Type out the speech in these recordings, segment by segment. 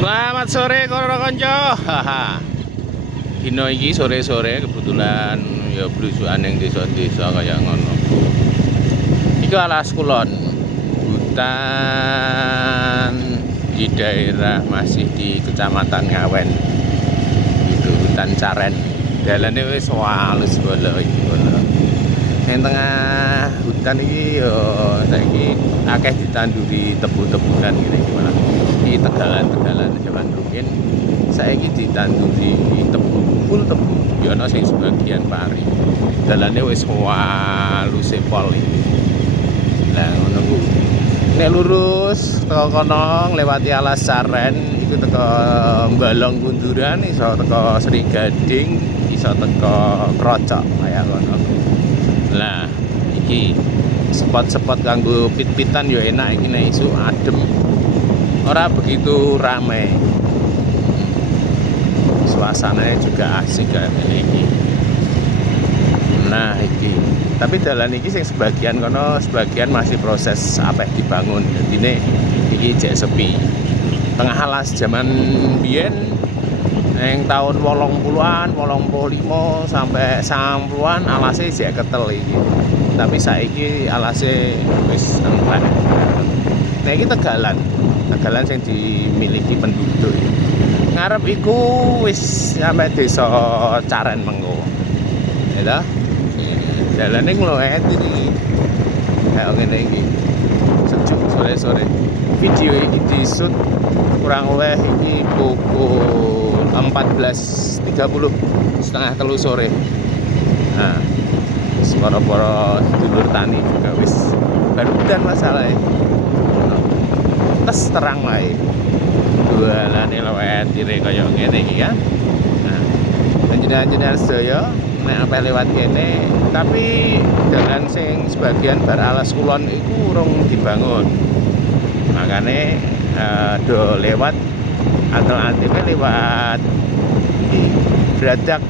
Selamat sore konco. Haha. Dino iki sore-sore kebetulan ya blusukan ning desa-desa kaya ngono. Iku alas kulon. Hutan di daerah masih di Kecamatan Ngawen. Itu hutan Caren. Dalane wis walus bolo iki bolo. Ning tengah hutan iki yo saiki akeh ditanduri tebu-tebunan ngene iki malah. Di tegalan-tegalan zaman rukin saiki ditanduri tebu, full tebu. Ya ana sing sebagian pari. Dalane wis walus pol iki. Lah ngono ku. Nek lurus teko kono nglewati alas Caren iku teko Balong Kunduran iso teko Sri Gading, iso teko Krocok kaya ngono. Lah iki spot-spot kanggo pit-pitan yo enak iki nek isu adem. Ora begitu ramai. Suasananya juga asik kayak ini. Nah iki. Tapi dalan iki sing sebagian kono sebagian masih proses apa dibangun. Jadi iki jek sepi. Tengah alas zaman biyen yang tahun 80-an, 85 sampai 90-an alasnya jek ketel iki. Tapi saiki alasnya wis entek. Nah iki Tegalan yang dimiliki penduduk. Ngarep iku wis sampai desa Caren mengko. Ya toh? Dalane ngloet iki. Kayak ngene iki. Sejuk sore-sore. Video iki disut kurang lebih iki pukul 14.30 setengah telu sore. Nah, para dulur tani juga wis barudan masalahnya. Tes terang wae. Jualane lewat dire kaya ngene iki kan. Nah, panjenengan sedaya nek apa lewat kene, tapi dalan sing sebagian bar alas kulon iku urung dibangun. Makane do lewat alternatifnya lewat Bradak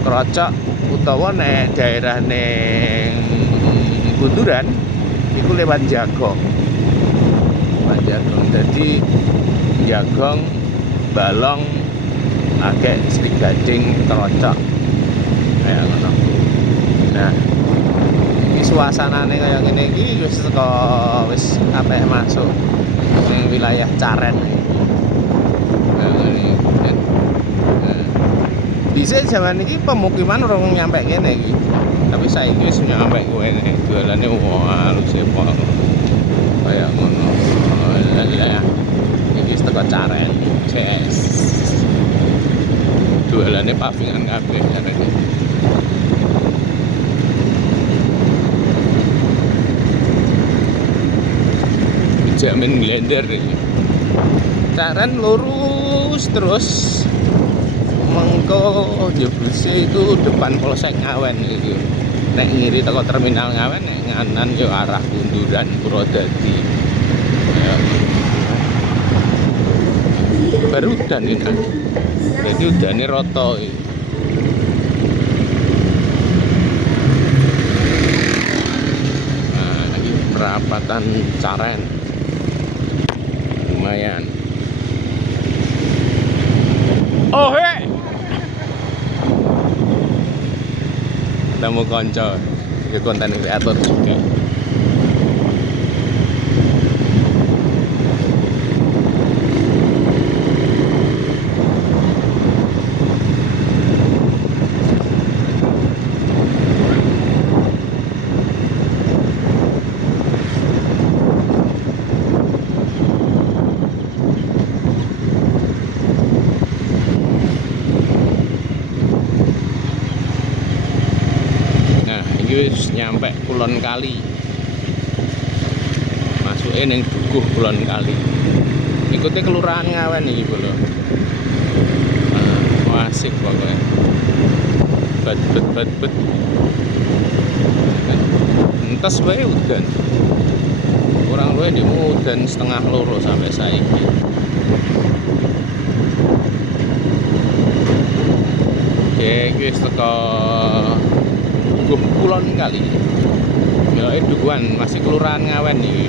Krocok utawa nek daerah ning Kunduran iku lewat Jagong. Jadi Jagong, Balong, agak Sri Gading, Krocok kayak ngono. Nah, ini suasanane kayak ngene iki wis teko wis sampai masuk ning wilayah Caren iki. Nah, ini. Dhisik zaman iki pemukiman urung nyampe kene iki. Tapi saiki wis nyampe kene. Jualane halus pol. Kayak ngono. Lah iki teko Caren CS jualannya pavingan kabeh carane jamin blender iki Caren lurus terus mengko jeblese itu depan Polsek Ngawen iki nek ngiri teko terminal Ngawen nek nganan yo arah Kunduran Purwodadi. Baru udan ini, jadi udannya roto. Nah, ini perapatan Caren, lumayan. Oh he, temu konco, ya konten kreator juga. Wis nyampe Kulon Kali, masuke ning Dukuh Kulon Kali. Ikuti kelurahan Ngawen iki lho. Asik pokoknya. Bet. Entas wae udan. Kurang luwih di udan setengah loro sampai saiki. Oke, wis teko Kulon Kali. Ya Dukuhan masih kelurahan Ngawen iki.